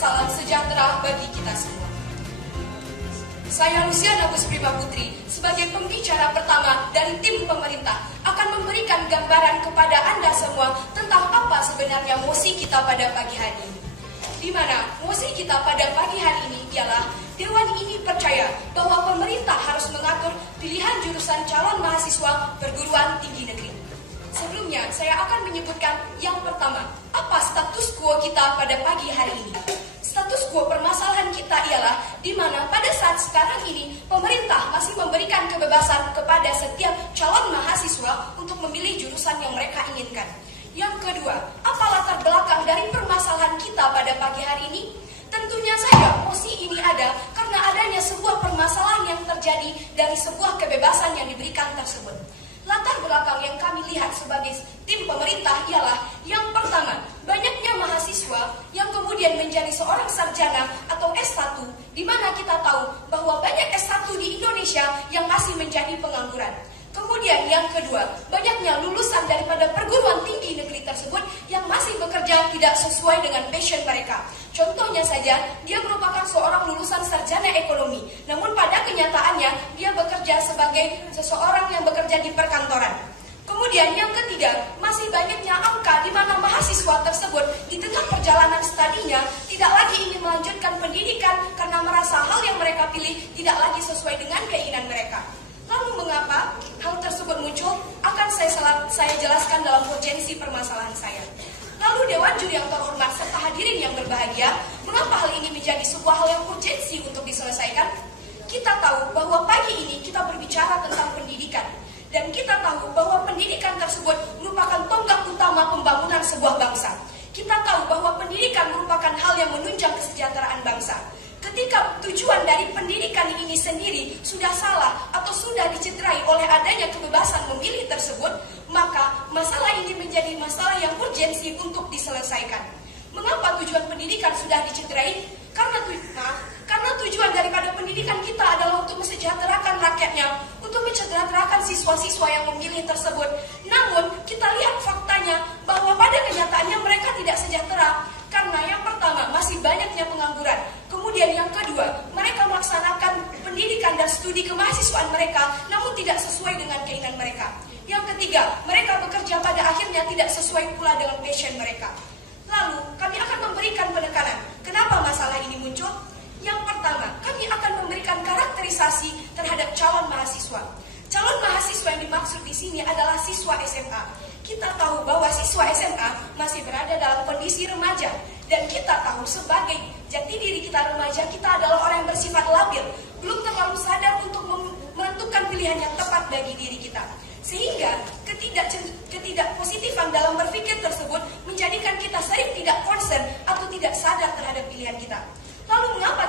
salam sejahtera bagi kita semua. Saya Lucia Agus Prima Putri sebagai pembicara pertama dari tim pemerintah akan memberikan gambaran kepada Anda semua tentang apa sebenarnya mosi kita pada pagi hari ini. Di mana mosi kita pada pagi hari ini ialah Dewan ini percaya bahwa pemerintah harus mengatur pilihan jurusan calon mahasiswa perguruan tinggi negeri. Sebelumnya, saya akan menyebutkan yang pertama, apa status quo kita pada pagi hari ini. Status quo permasalahan kita ialah di mana pada saat sekarang ini pemerintah masih memberikan kebebasan kepada setiap calon mahasiswa untuk memilih jurusan yang mereka inginkan. Yang kedua, apa latar belakang dari permasalahan kita pada pagi hari ini? Tentunya saja mosi ini ada karena adanya sebuah permasalahan yang terjadi dari sebuah kebebasan yang diberikan tersebut. Latar belakang yang kami lihat sebagai tim pemerintah ialah yang pertama, banyaknya mahasiswa yang kemudian menjadi seorang sarjana atau S1, di mana kita tahu bahwa banyak S1 di Indonesia yang masih menjadi pengangguran. Kemudian yang kedua, banyaknya lulusan daripada perguruan tinggi negeri tersebut yang masih bekerja tidak sesuai dengan passion mereka. Contohnya saja, dia merupakan seorang lulusan sarjana ekonomi, namun pada kenyataannya dia bekerja sebagai seseorang yang bekerja di perkantoran. Kemudian yang ketiga, masih banyaknya angka di mana mahasiswa tersebut di tengah perjalanan studinya tidak lagi ingin melanjutkan pendidikan karena merasa hal yang mereka pilih tidak lagi sesuai dengan keinginan mereka. Lalu mengapa hal tersebut muncul? Akan saya jelaskan dalam urgensi permasalahan saya. Lalu Dewan Juri yang terhormat serta hadirin yang berbahagia, mengapa hal ini menjadi sebuah hal yang urgensi untuk diselesaikan? Kita tahu bahwa pagi ini kita berbicara tentang pendidikan. Dan kita tahu bahwa pendidikan tersebut merupakan tonggak utama pembangunan sebuah bangsa. Kita tahu bahwa pendidikan merupakan hal yang menunjang kesejahteraan bangsa. Ketika tujuan dari pendidikan ini sendiri sudah salah atau sudah dicederai oleh adanya kebebasan memilih tersebut, maka masalah ini menjadi masalah yang urgensi untuk diselesaikan. Mengapa tujuan pendidikan sudah dicederai? Karena tujuan daripada pendidikan kita adalah untuk mensejahterakan rakyatnya, untuk mensejahterakan siswa-siswa yang memilih tersebut. Namun, kita lihat faktanya bahwa pada kenyataannya mereka tidak sejahtera. Karena yang pertama, masih banyaknya pengangguran. Kemudian yang kedua, mereka melaksanakan pendidikan dan studi kemahasiswaan mereka, namun tidak sesuai dengan keinginan mereka. Yang ketiga, mereka bekerja pada akhirnya tidak sesuai pula dengan passion mereka. Lalu, kami akan memberikan penekanan. Kenapa masalah ini muncul? Yang pertama, kami akan memberikan karakterisasi terhadap calon mahasiswa. Calon mahasiswa yang dimaksud di sini adalah siswa SMA. Kita tahu bahwa siswa SMA masih berada dalam kondisi remaja. Dan kita tahu sebagai jati diri kita remaja, kita adalah orang yang bersifat labil. Belum terlalu sadar untuk menentukan pilihan yang tepat bagi diri kita. Sehingga ketidakpositifan dalam berpikir tersebut menjadikan kita sering tidak concern atau tidak sadar terhadap pilihan kita. Lalu mengapa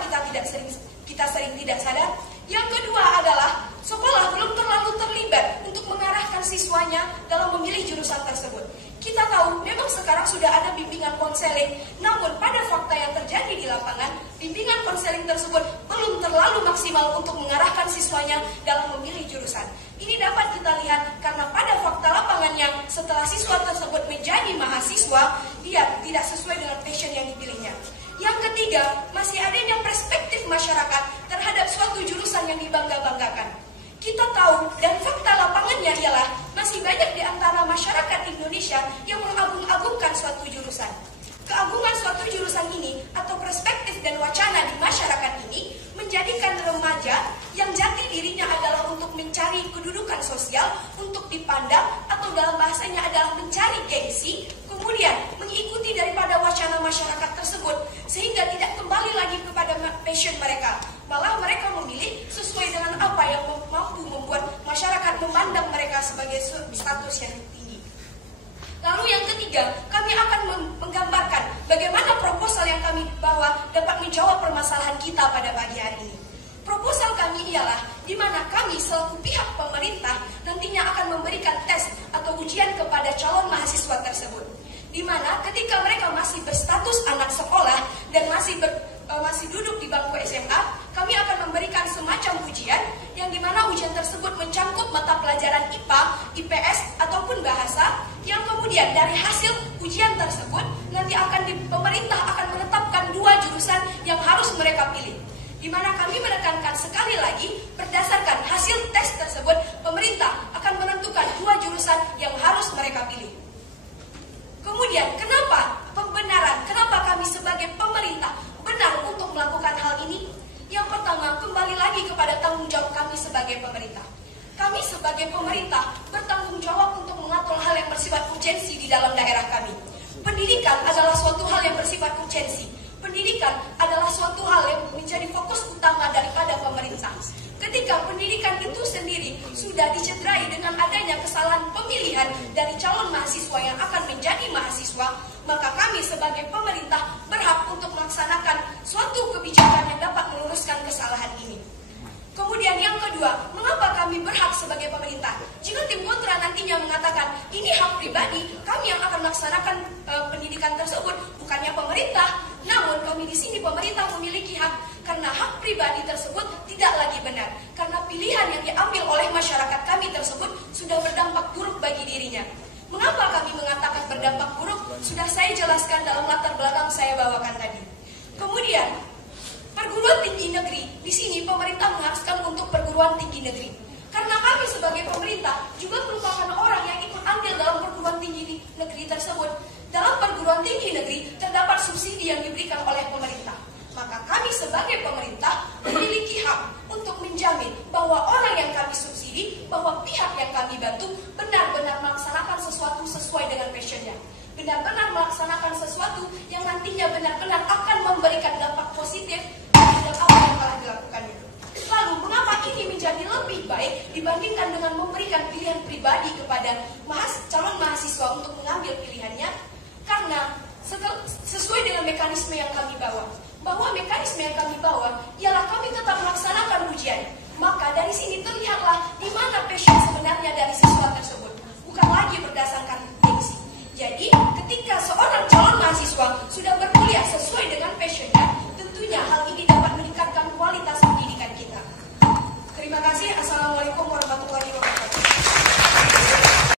kita sering tidak sadar? Yang kedua adalah sekolah belum terlalu terlibat untuk mengarahkan siswanya dalam memilih jurusan tersebut. Kita tahu memang sekarang sudah ada bimbingan konseling, namun pada fakta yang terjadi di lapangan, bimbingan konseling tersebut belum terlalu maksimal untuk mengarahkan siswanya dalam memilih jurusan. Ini dapat kita lihat karena pada fakta lapangannya, setelah siswa tersebut menjadi mahasiswa, dia tidak sesuai dengan passion yang dipilihnya. Yang ketiga, masih adanya perspektif masyarakat terhadap suatu jurusan yang dibangga-banggakan. Kita tahu dan fakta lapangannya ialah masih banyak di antara masyarakat Indonesia yang mengagung-agungkan suatu jurusan. Keagungan suatu jurusan ini atau perspektif dan wacana di masyarakat ini menjadikan remaja yang jati dirinya adalah untuk mencari kedudukan sosial, untuk dipandang atau dalam bahasanya adalah mencari gengsi, kemudian mengikuti daripada wacana masyarakat tersebut sehingga tidak kembali lagi kepada passion mereka. Malah mereka memilih sesuai dengan apa yang mampu membuat masyarakat memandang mereka sebagai status yang tinggi. Lalu yang ketiga, kami akan menggambarkan bagaimana proposal yang kami bawa dapat menjawab permasalahan kita pada pagi hari ini. Proposal kami ialah di mana kami selaku pihak pemerintah nantinya akan memberikan tes atau ujian kepada calon mahasiswa tersebut. Di mana ketika mereka masih berstatus anak sekolah dan masih duduk di bangku SMA, kami akan memberikan semacam ujian yang dimana ujian tersebut mencangkup mata pelajaran IPA, IPS ataupun bahasa, yang kemudian dari hasil ujian tersebut nanti pemerintah akan menetapkan 2 jurusan mereka pilih. Di mana kami menekankan sekali lagi, berdasarkan hasil tes tersebut, pemerintah akan menentukan 2 jurusan yang harus mereka pilih. Kemudian, kenapa kami sebagai pemerintah benar untuk melakukan hal ini? Yang pertama, kembali lagi kepada tanggung jawab kami sebagai pemerintah. Kami sebagai pemerintah bertanggung jawab untuk mengatur hal yang bersifat urgensi di dalam daerah kami. Pendidikan adalah suatu hal yang bersifat urgensi. Pendidikan adalah suatu hal yang menjadi fokus utama daripada pemerintah. Ketika pendidikan itu sendiri sudah dicederai dengan adanya kesalahan pemilihan dari calon mahasiswa yang akan menjadi mahasiswa, maka kami sebagai pemerintah berhak untuk melaksanakan suatu kebijakan yang dapat meluruskan kesalahan ini. Kemudian yang kedua, mengapa kami berhak sebagai pemerintah? Jika tim kontra nantinya mengatakan ini hak pribadi, kami yang akan melaksanakan pendidikan tersebut, bukannya pemerintah. Namun kami di sini pemerintah memiliki hak, karena hak pribadi tersebut tidak lagi benar. Karena pilihan yang diambil oleh masyarakat kami tersebut sudah berdampak buruk bagi dirinya. Mengapa kami mengatakan berdampak buruk? Sudah saya jelaskan dalam latar belakang saya bawakan tadi. Kemudian, perguruan tinggi negeri, di sini pemerintah mengharuskan untuk perguruan tinggi negeri. Karena kami sebagai pemerintah juga merupakan orang yang ikut andil dalam perguruan tinggi negeri tersebut. Dalam perguruan tinggi negeri terdapat subsidi yang diberikan oleh pemerintah. Maka kami sebagai pemerintah memiliki hak untuk menjamin bahwa orang yang kami subsidi, bahwa pihak yang kami bantu benar-benar melaksanakan sesuatu sesuai dengan passionnya. Benar-benar melaksanakan sesuatu yang nantinya benar-benar akan memberikan dampak positif terhadap apa yang telah dilakukannya. Lalu, mengapa ini menjadi lebih baik dibandingkan dengan memberikan pilihan pribadi kepada calon mahasiswa untuk mengambil pilihannya? Karena sesuai dengan mekanisme yang kami bawa, bahwa mekanisme yang kami bawa ialah kami tetap melaksanakan ujian. Maka dari sini terlihatlah di mana passion sebenarnya dari siswa tersebut. Bukan lagi berdasarkan